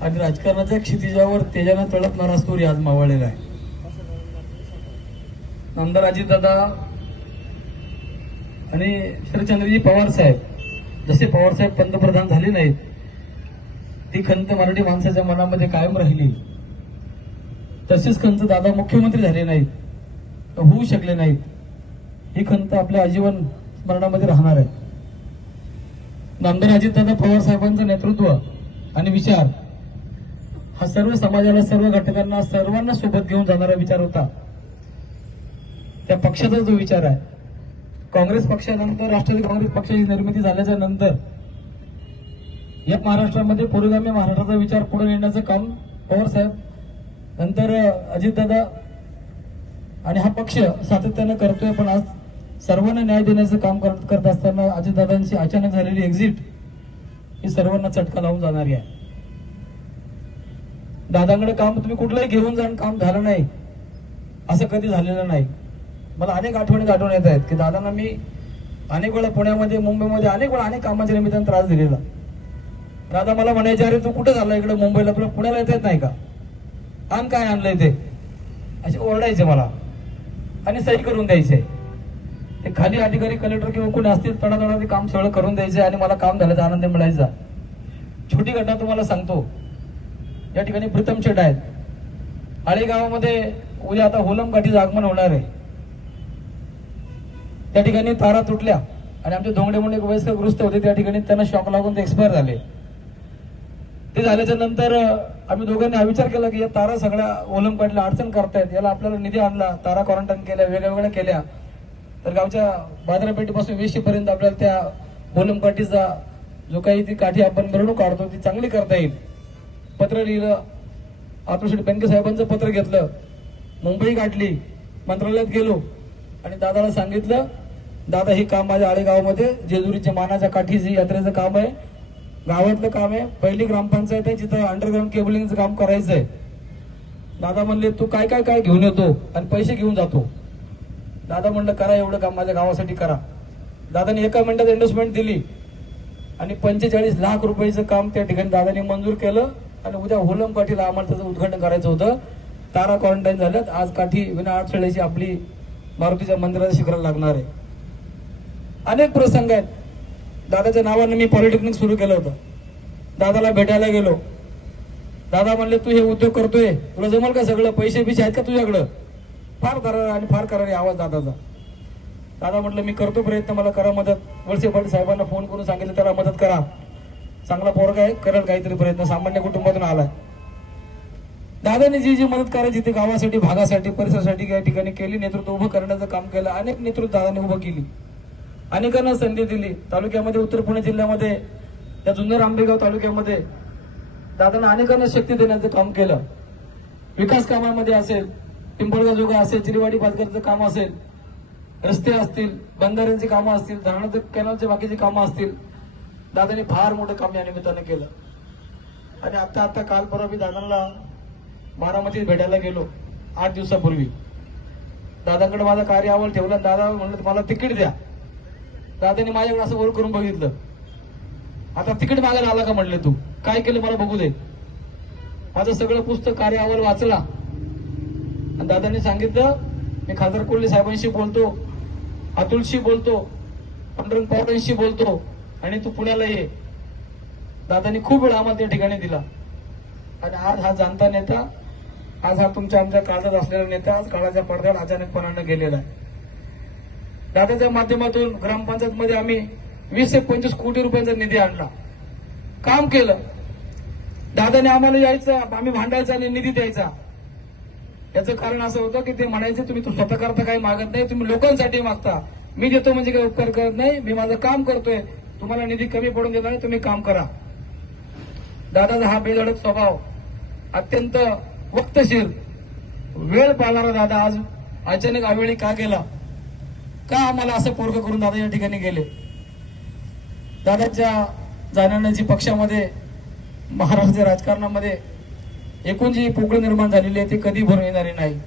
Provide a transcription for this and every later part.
आणि राजकारणाच्या क्षितिजावर तेजानं तळपणारा सूर्य आज मावळलेला आहे. आमदार अजितदादा आणि शरदचंद्रजी पवार साहेब जसे पवारसाहेब पंतप्रधान झाले नाहीत, ती खंत मराठी माणसाच्या मनामध्ये कायम राहिली. तसेच खंत दादा मुख्यमंत्री झाले नाहीत, होऊ शकले नाहीत, ही खंत आपल्या आजीवन स्मरणामध्ये राहणार आहे. आमदार अजितदादा पवार साहेबांचं नेतृत्व आणि विचार हा सर्व समाजाला, सर्व घटकांना, सर्वांना सोबत घेऊन जाणारा विचार होता. त्या पक्षाचा जो विचार आहे, काँग्रेस पक्षानंतर राष्ट्रवादी काँग्रेस पक्षाची निर्मिती झाल्याच्या नंतर या महाराष्ट्रामध्ये पुरोगामी महाराष्ट्राचा विचार पुढे नेण्याचं काम पवार साहेब, नंतर अजितदादा आणि हा पक्ष सातत्यानं करतोय. पण आज सर्वांना न्याय देण्याचं काम करत असताना अजितदादांची अचानक झालेली एक्झिट ही सर्वांना चटका लावून जाणारी आहे. दादांकडे काम तुम्ही कुठलंही घेऊन जाणं काम झालं नाही, असं कधी झालेलं नाही. मला अनेक आठवणी आठवण येत आहेत की दादांना मी अनेक वेळा पुण्यामध्ये, मुंबईमध्ये अनेक वेळा अनेक कामाच्या निमित्तानं त्रास दिलेला. दादा मला म्हणायचे, अरे तू कुठं चालला इकडे मुंबईला, तुला पुण्याला येता येत नाही का, आण काय आणलंय ते, असे ओरडायचे मला आणि सही करून द्यायचे. ते खाली अधिकारी कलेक्टर किंवा कोणी असतील तडातडा ते काम सगळं करून द्यायचे आणि मला काम झाल्याचा आनंद मिळायचा. छोटी घटना तुम्हाला सांगतो. या ठिकाणी प्रीतम शेट आहेत, आळे गावामध्ये उद्या आता होलम काठीचं आगमन होणार आहे. त्या ठिकाणी तारा तुटल्या आणि आमचे धोंगडे म्हणून एक वयस्करग्रस्त होते, त्या ठिकाणी त्यांना शॉक लागून ते एक्सपायर झाले. ते झाल्याच्या नंतर आम्ही दोघांनी हा विचार केला की या तारा सगळ्या ओलम काठीला अडचण करतायत, याला आपल्याला निधी आणला, तारा क्वारंटाईन केल्या, वेगळ्या वेगळ्या केल्या, तर गावच्या बाजारपेठेपासून वेशीपर्यंत आपल्याला त्या ओलम काठीचा जो काही ती काठी आपण मिरवणूक काढतो ती चांगली करता येईल. पत्र लिहिलं, अतुल शेठ बेनके साहेबांचं पत्र घेतलं, मुंबई गाठली, मंत्रालयात गेलो आणि दादाला सांगितलं, दादा हे काम माझ्या आळे गावामध्ये जेजुरीच्या मानाच्या काठीची यात्रेचं काम आहे, गावातलं काम आहे, पहिली ग्रामपंचायत आहे जिथं अंडरग्राऊंड केबलिंगचं काम करायचं आहे. दादा म्हणले तू काय काय काय घेऊन येतो आणि पैसे घेऊन जातो. दादा म्हणलं करा, एवढं काम माझ्या गावासाठी करा. दादाने एका मिनिटात इन्व्हेस्टमेंट दिली आणि 45 लाख रुपयाचं काम त्या ठिकाणी दादाने मंजूर केलं. आणि उद्या होलम काठीला आम्हाला त्याचं उद्घाटन करायचं होतं. तारा क्वारंटाईन झाल्यात, आज काठी विना अडथळ्याची आपली मारुतीच्या मंदिराच्या शिखराला लागणार आहे. अनेक प्रसंग आहेत. दादाच्या नावाने मी पॉलिटेक्निक सुरू केलं होतं. दादाला भेटायला गेलो, दादा म्हणले तू हे उद्योग करतोय, तुला जमल का सगळं, पैसे बिसे आहेत का तुझ्याकडं, फार करार आणि फार करार आवाज दादाचा. दादा म्हटलं मी करतो प्रयत्न, मला करा मदत. वळसे पाटील साहेबांना फोन करून सांगितलं त्याला मदत करा, चांगला पोरगा आहे, करेल काहीतरी प्रयत्न, सामान्य कुटुंबातून आलाय. दादाने जी जी मदत करायची ती गावासाठी, भागासाठी, परिसरासाठी या ठिकाणी केली. नेतृत्व उभं करण्याचं काम केलं. अनेक नेतृत्व दादाने उभं केली, अनेकांना संधी दिली. तालुक्यामध्ये, उत्तर पुणे जिल्ह्यामध्ये, त्या जुन्नर आंबेगाव तालुक्यामध्ये दादाने अनेकांना शक्ती देण्याचं काम केलं. विकास कामामध्ये असेल, पिंपळगाव जोगा असेल, चिरीवाडी पाचघरचं काम असेल, रस्ते असतील, बंधाऱ्यांची कामं असतील, धरणाचं कॅनलचे बाकीची कामं असतील, दादाने फार मोठं काम या निमित्तानं केलं. आणि आता काल परवा मी दादांना बारामतीत भेटायला गेलो 8 दिवसापूर्वी. दादाकडे माझा कार्य अहवाल ठेवला. दादा म्हणलं मला तिकीट द्या. दादाने माझ्याकडे असं वर करून बघितलं, आता तिकीट मागायला आला का म्हणले, तू काय केलं मला बघू दे. माझं सगळं पुस्तक, कार्य अहवाल वाचला आणि दादांनी सांगितलं मी खासदार कोल्हे साहेबांशी बोलतो, अतुलशी बोलतो, पंढरंग पवारांशी बोलतो आणि तू पुण्याला ये. दादांनी खूप वेळ आम्हाला त्या ठिकाणी दिला. आणि आज हा जाणता नेता, आज हा तुमच्या आमच्या काळात असलेला नेता आज काळाच्या पडद्यात अचानकपणानं गेलेला आहे. दादाच्या माध्यमातून ग्रामपंचायत मध्ये आम्ही 20 ते 25 कोटी रुपयांचा निधी आणला, काम केलं. दादाने आम्हाला यायचं, आम्ही भांडायचा आणि निधी द्यायचा. याचं कारण असं होतं की ते म्हणायचे तुम्ही स्वतः करता काही मागत नाही, तुम्ही लोकांसाठी मागता, मी देतो म्हणजे काही उपकार करत नाही, मी माझं काम करतोय, तुम्हाला निधी कमी पडून देत नाही, तुम्ही काम करा. दादाचा हा बेधडक स्वभाव, अत्यंत वक्तशीर, वेळ पाळणारा दादा आज अचानक अवेळी का गेला, का आम्हाला असं पोरगं करून दादा या ठिकाणी गेले. दादाच्या जाण्याने जी पक्षामध्ये, महाराष्ट्राच्या राजकारणामध्ये एकूण जी पोकळी निर्माण झालेली आहे ती कधी भरून येणारी नाही.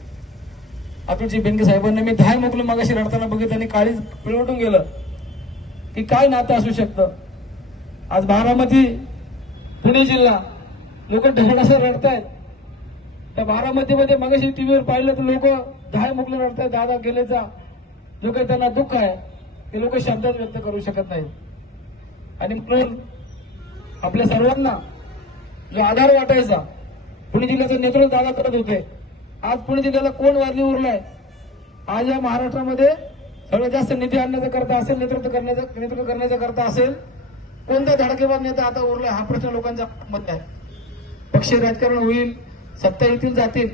अतुलजी बेनके साहेबांना मी 10 मोकळं मागाशी रडताना बघितलं आणि काळीच पिळवटून गेलं की काय नातं असू शकतं. आज बारामती, पुणे जिल्हा, लोक ढगडासं रडतायत. त्या बारामतीमध्ये मगाशी टीव्हीवर पाहिलं तर लोक 10 मुकलं रडतायत. दादा गेलेचा जो काही त्यांना दुःख आहे ते लोक शब्दात व्यक्त करू शकत नाहीत. आणि म्हणून आपल्या सर्वांना जो आधार वाटायचा, पुणे जिल्ह्याचं नेतृत्व दादा करत होते. आज पुणे जिल्ह्याला कोण वारली उरलाय? आज या महाराष्ट्रामध्ये सगळ्यात जास्त निधी आणण्याचा करता असेल, नेतृत्व करण्याचा करता असेल, कोणता धडकेबाज नेता आता उरलाय? हा प्रश्न लोकांचा मत आहे. पक्षीय राजकारण होईल, सत्ता येतील जातील,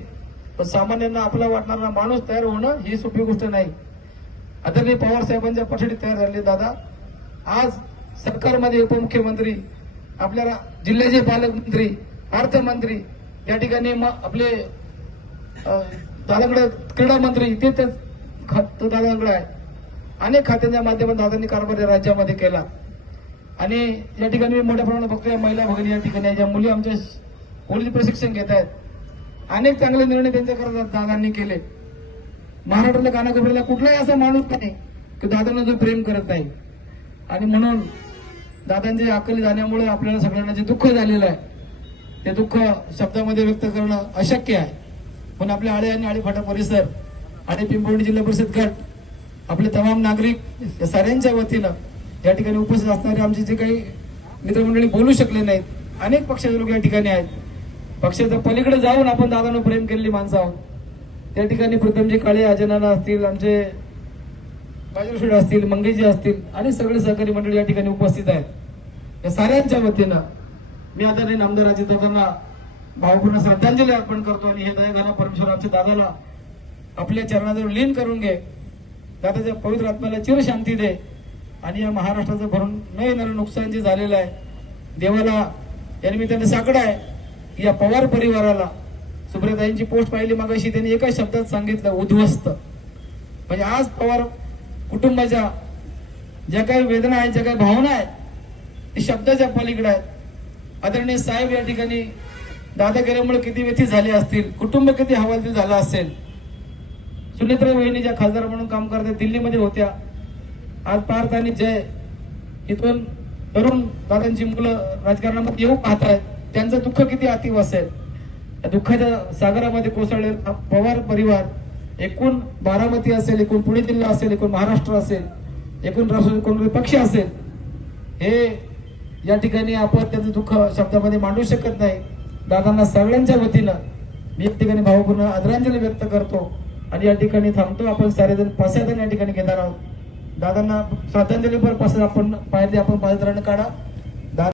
पण सामान्यांना आपला वाटणारा माणूस तयार होणं ही सोपी गोष्ट नाही. आदरणीय पवार साहेबांच्या पठडीत तयार झाले दादा. आज सरकारमध्ये उपमुख्यमंत्री, आपल्याला जिल्ह्याचे पालकमंत्री, अर्थमंत्री, या ठिकाणी आपले दादांकडे क्रीडा मंत्री, ते दादांकडे आहे. अनेक खात्यांच्या माध्यमातून दादांनी कारभार या राज्यामध्ये केला. आणि या ठिकाणी मी मोठ्या प्रमाणात बघतोय महिला भगिनी या ठिकाणी ज्या मुली आमच्या पोलीस प्रशिक्षण घेत आहेत. अनेक चांगले निर्णय त्यांच्याकडे दादांनी केले. महाराष्ट्रातल्या कानाकोपऱ्याला कुठलाही असा माणूस नाही की दादांना जो प्रेम करत नाही. आणि म्हणून दादांच्या अकली जाण्यामुळे आपल्याला सगळ्यांना जे दुःख झालेलं आहे ते दुःख शब्दामध्ये व्यक्त करणं अशक्य आहे. पण आपल्या आळे आणि आळीफाटा परिसर आणि पिंपळवंडी जिल्हा परिषद गट, आपले तमाम नागरिक या साऱ्यांच्या वतीनं या ठिकाणी उपस्थित असणारे आमचे जे काही मित्रमंडळी बोलू शकले नाहीत, अनेक पक्षाचे लोक या ठिकाणी आहेत. पक्षाच्या पलीकडे जाऊन आपण दादांना प्रेम केलेली माणसं आहोत. त्या ठिकाणी प्रथमजी काळे, अजनाना असतील, आमचे बाजूशेड असतील, मंगेजी असतील आणि सगळे सहकारी मंडळी या ठिकाणी उपस्थित आहेत. या साऱ्यांच्या वतीनं मी आदरणीय आमदार अजितदादांना भावपूर्ण श्रद्धांजली अर्पण करतो. आणि हे दयाघना परमेश्वर आमच्या दादाला आपल्या चरणाजवळ लीन करून घे. दादाच्या पवित्र आत्म्याला चिरशांती दे. आणि या महाराष्ट्राचं भरून न येणारं नुकसान जे झालेलं आहे, देवाला या निमित्ताने साकडं आहे की या पवार परिवाराला, सुप्रियाताईंची पोस्ट पाहिली मागाशी, त्यांनी एका शब्दात सांगितलं, उद्ध्वस्त. म्हणजे आज पवार कुटुंबाच्या ज्या काही वेदना आहेत, ज्या काही भावना आहेत, ते शब्दाच्या पलीकडे आहेत. आदरणीय साहेब या ठिकाणी दादा गेल्यामुळे किती व्यथित झाले असतील, कुटुंब किती हवालदिल झालं असेल. सुनेत्रा वहिनी ज्या खासदार म्हणून काम करतात, दिल्लीमध्ये होत्या, आज पार्थ आणि जय इथून तरुण दादांची मुलं राजकारणामध्ये येऊ पाहतायत, त्यांचं दुःख किती अतीव असेल. या दुःखाच्या सागरामध्ये कोसळले पवार परिवार, एकूण बारामती असेल, एकूण पुणे जिल्हा असेल, एकूण महाराष्ट्र असेल, एकूण राष्ट्रवादी काँग्रेस पक्ष असेल, हे या ठिकाणी आपण त्याचं दुःख शब्दामध्ये मांडू शकत नाही. दादांना सगळ्यांच्या वतीनं मी या ठिकाणी भावपूर्ण आदरांजली व्यक्त करतो आणि या ठिकाणी थांबतो. आपण सारेजण पासेजण या ठिकाणी घेणार आहोत. दादांना श्रद्धांजलीपर पासेज आपण पाहिजे, आपण पायदराने काढा.